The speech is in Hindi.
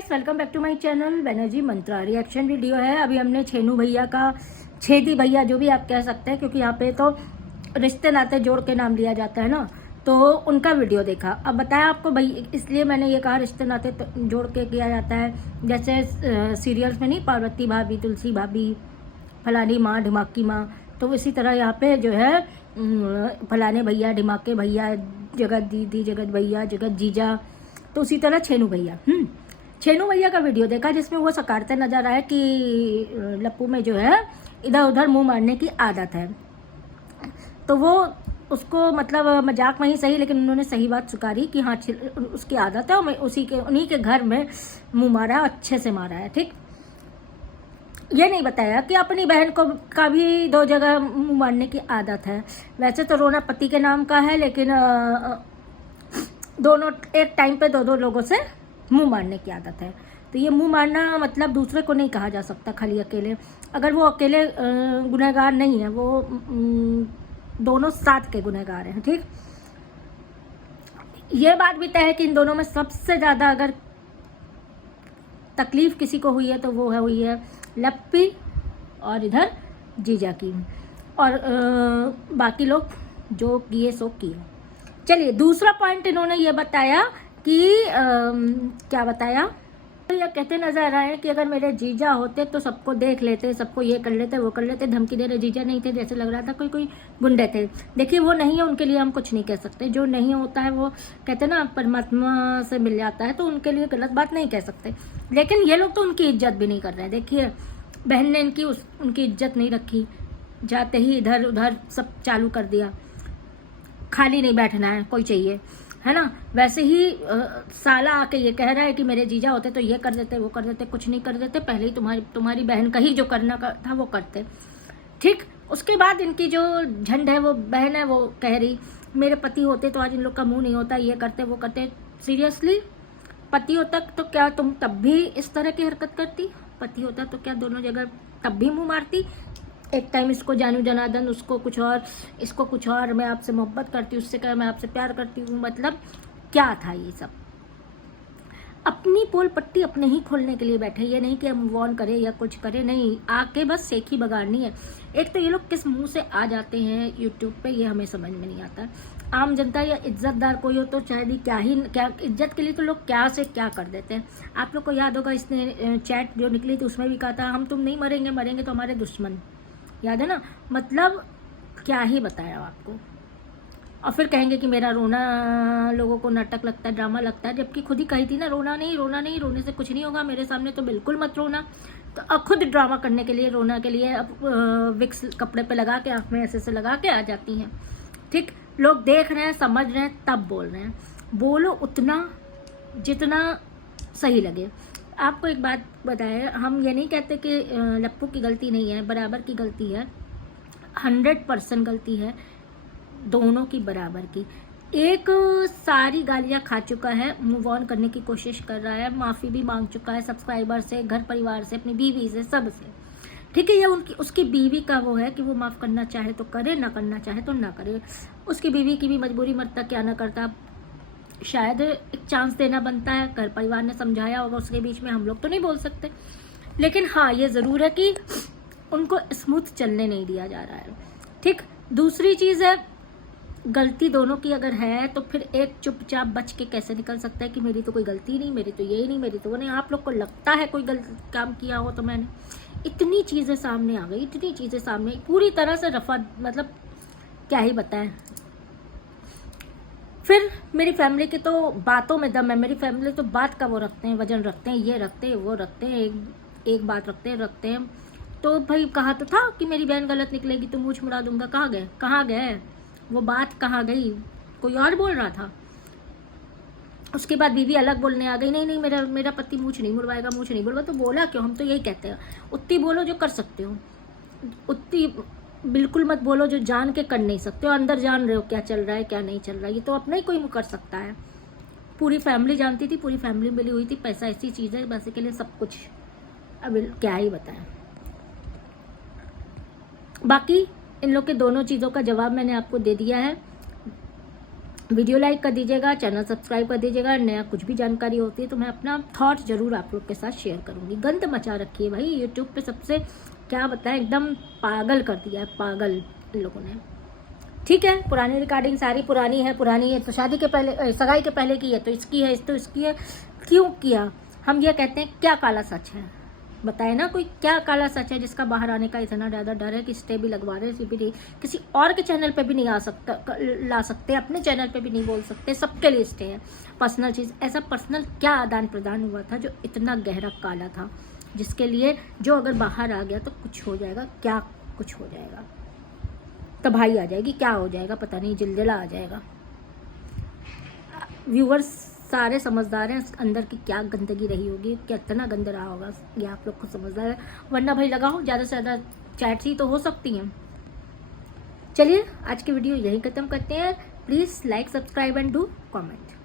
Guys, welcome back to my channel Banerjee Mantra. Reaction video है। अभी हमने छेनू भैया का, छेदी भैया जो भी आप कह सकते हैं, क्योंकि यहाँ पे तो रिश्ते नाते जोड़ के नाम लिया जाता है ना, तो उनका वीडियो देखा। अब बताया आपको भाई, इसलिए मैंने ये कहा रिश्ते नाते जोड़ के किया जाता है। जैसे सीरियल्स में नहीं, पार्वती भाभी, तुलसी भाभी, फलानी माँ, ढिमाकी माँ, तो इसी तरह यहाँ पे जो है फलाने भैया, ढिमाके भैया, जगत दीदी, जगत भैया, जगत जीजा, तो उसी तरह छेनू भैया। छेनू भैया का वीडियो देखा जिसमें वो सकारते नजर आए कि लप्पू में जो है इधर उधर मुंह मारने की आदत है। तो वो उसको मतलब मजाक में ही सही, लेकिन उन्होंने सही बात स्वीकारी कि हाँ उसकी आदत है और मैं उन्हीं के घर में मुंह मारा, अच्छे से मारा है। ठीक, ये नहीं बताया कि अपनी बहन को का भी दो जगह मुंह मारने की आदत है। वैसे तो रोना पति के नाम का है, लेकिन दोनों एक टाइम पे दो लोगों से मुंह मारने की आदत है। तो ये मुंह मारना मतलब दूसरे को नहीं कहा जा सकता खाली अकेले। अगर वो अकेले गुनहगार नहीं है, वो दोनों साथ के गुनहगार हैं। ठीक, ये बात भी तय है कि इन दोनों में सबसे ज़्यादा अगर तकलीफ किसी को हुई है तो वो हुई है लप्पी और इधर जीजा की, और बाकी लोग जो किए सो किए। चलिए, दूसरा पॉइंट इन्होंने ये बताया कि क्या बताया, तो ये कहते नजर आए कि अगर मेरे जीजा होते तो सबको देख लेते, सबको ये कर लेते, वो कर लेते। धमकी दे रहे जीजा नहीं थे, जैसे लग रहा था कोई गुंडे थे। देखिए, वो नहीं है, उनके लिए हम कुछ नहीं कह सकते। जो नहीं होता है वो कहते ना परमात्मा से मिल जाता है, तो उनके लिए गलत बात नहीं कह सकते। लेकिन ये लोग तो उनकी इज्जत भी नहीं कर रहे हैं। देखिए, बहन ने उनकी इज्जत नहीं रखी, जाते ही इधर उधर सब चालू कर दिया। खाली नहीं बैठना है, कोई चाहिए, है ना। वैसे ही साला आके ये कह रहा है कि मेरे जीजा होते तो ये कर देते, वो कर देते, कुछ नहीं कर देते। पहले ही तुम्हारी बहन का ही जो करना था वो करते। ठीक, उसके बाद इनकी जो झंड है, वो बहन है, वो कह रही मेरे पति होते तो आज इन लोग का मुंह नहीं होता, ये करते वो करते। सीरियसली, पति होता तो क्या तुम तब भी इस तरह की हरकत करती? पति होता तो क्या दोनों जगह तब भी मुंह मारती? एक टाइम इसको जानू जनार्दन, उसको कुछ और, इसको कुछ और, मैं आपसे मोहब्बत करती हूँ, उससे क्या मैं आपसे प्यार करती हूँ। मतलब क्या था ये सब? अपनी पोल पट्टी अपने ही खोलने के लिए बैठे। ये नहीं कि हम मूव ऑन करें या कुछ करें, नहीं, आके बस सेक ही बगाड़नी है। एक तो ये लोग किस मुंह से आ जाते हैं यूट्यूब पे, ये हमें समझ में नहीं आता। आम जनता या इज्जतदार कोई हो तो शायद ही क्या इज्जत के लिए तो लोग क्या से क्या कर देते हैं। आप लोग को याद होगा, इसने चैट जो निकली थी उसमें भी कहा था हम तुम नहीं मरेंगे, मरेंगे तो हमारे दुश्मन, याद है ना। मतलब क्या ही बताया आपको। और फिर कहेंगे कि मेरा रोना लोगों को नाटक लगता है, ड्रामा लगता है, जबकि खुद ही कही थी ना रोना नहीं, रोना नहीं, रोने से कुछ नहीं होगा, मेरे सामने तो बिल्कुल मत रोना। तो अब खुद ड्रामा करने के लिए, रोना के लिए अब विक्स कपड़े पे लगा के, आँख में ऐसे लगा के आ जाती हैं। ठीक, लोग देख रहे हैं, समझ रहे हैं, तब बोल रहे हैं। बोलो उतना जितना सही लगे। आपको एक बात बताए, हम ये नहीं कहते कि लप्पू की गलती नहीं है, बराबर की गलती है, 100% गलती है, दोनों की बराबर की। एक सारी गालियां खा चुका है, मूव ऑन करने की कोशिश कर रहा है, माफ़ी भी मांग चुका है सब्सक्राइबर से, घर परिवार से, अपनी बीवी से, सब से। ठीक है, ये उसकी बीवी का वो है कि वो माफ़ करना चाहे तो करे, ना करना चाहे तो ना करे। उसकी बीवी की भी मजबूरी, मरता क्या ना करता, शायद एक चांस देना बनता है। घर परिवार ने समझाया होगा, उसके बीच में हम लोग तो नहीं बोल सकते। लेकिन हाँ, ये ज़रूर है कि उनको स्मूथ चलने नहीं दिया जा रहा है। ठीक, दूसरी चीज़ है, गलती दोनों की अगर है तो फिर एक चुपचाप बच के कैसे निकल सकता है कि मेरी तो कोई गलती नहीं, मेरी तो यही नहीं, मेरी तो वो नहीं। आप लोग को लगता है कोई गलत काम किया हो तो मैंने, इतनी चीज़ें सामने आ गई, इतनी चीज़ें सामने, पूरी तरह से रफा, मतलब क्या ही बताएं। फिर मेरी फैमिली की तो बातों में दम है। मेरी फैमिली तो बात का वो रखते हैं, वजन रखते हैं, ये रखते हैं, वो रखते हैं, एक बात रखते हैं। तो भाई कहा तो था कि मेरी बहन गलत निकलेगी तो मूछ मुड़ा दूंगा। कहाँ गए वो बात, कहाँ गई? कोई और बोल रहा था। उसके बाद बीवी अलग बोलने आ गई, नहीं मेरा पति मूछ नहीं मुड़वाएगा, मूछ नहीं मुड़वा। तो बोला क्यों? हम तो यही कहते हैं, उतनी बोलो जो कर सकते हो, उतनी बिल्कुल मत बोलो जो जान के कर नहीं सकते हो। अंदर जान रहे हो क्या चल रहा है, क्या नहीं चल रहा है, ये तो अपना ही कोई कर सकता है। पूरी फैमिली जानती थी, पूरी फैमिली मिली हुई थी। पैसा ऐसी चीज़ है, पैसे के लिए सब कुछ। अब क्या ही बताएं। बाकी इन लोग के दोनों चीज़ों का जवाब मैंने आपको दे दिया है। वीडियो लाइक कर दीजिएगा, चैनल सब्सक्राइब कर दीजिएगा। नया कुछ भी जानकारी होती है तो मैं अपना थॉट जरूर आप लोग के साथ शेयर करूँगी। गंद मचा रखी है भाई यूट्यूब पे, सबसे क्या बताएं, एकदम पागल कर दिया है, पागल इन लोगों ने। ठीक है, पुरानी रिकॉर्डिंग सारी पुरानी है तो शादी के पहले, सगाई के पहले की है तो इसकी है, तो इसकी है, क्यों किया? हम ये कहते हैं क्या काला सच है, बताए ना कोई, क्या काला सच है जिसका बाहर आने का इतना ज़्यादा डर है कि स्टे भी लगवा रहे हैं, भी नहीं, किसी और के चैनल पे भी नहीं ला सकते, अपने चैनल पे भी नहीं बोल सकते, सबके लिए स्टे है। पर्सनल चीज़, ऐसा पर्सनल क्या आदान प्रदान हुआ था जो इतना गहरा काला था, जिसके लिए जो अगर बाहर आ गया तो कुछ हो जाएगा, क्या कुछ हो जाएगा, तबाही आ जाएगी, क्या हो जाएगा पता नहीं, जिलजिला आ जाएगा। व्यूवर्स सारे समझदार हैं अंदर की क्या गंदगी रही होगी, कितना गंद रहा होगा, ये आप लोग को समझदार है। वरना भाई लगाओ, ज़्यादा से ज़्यादा चैट्स ही तो हो सकती हैं। चलिए आज की वीडियो यहीं ख़त्म करते हैं। Please like, subscribe and do comment.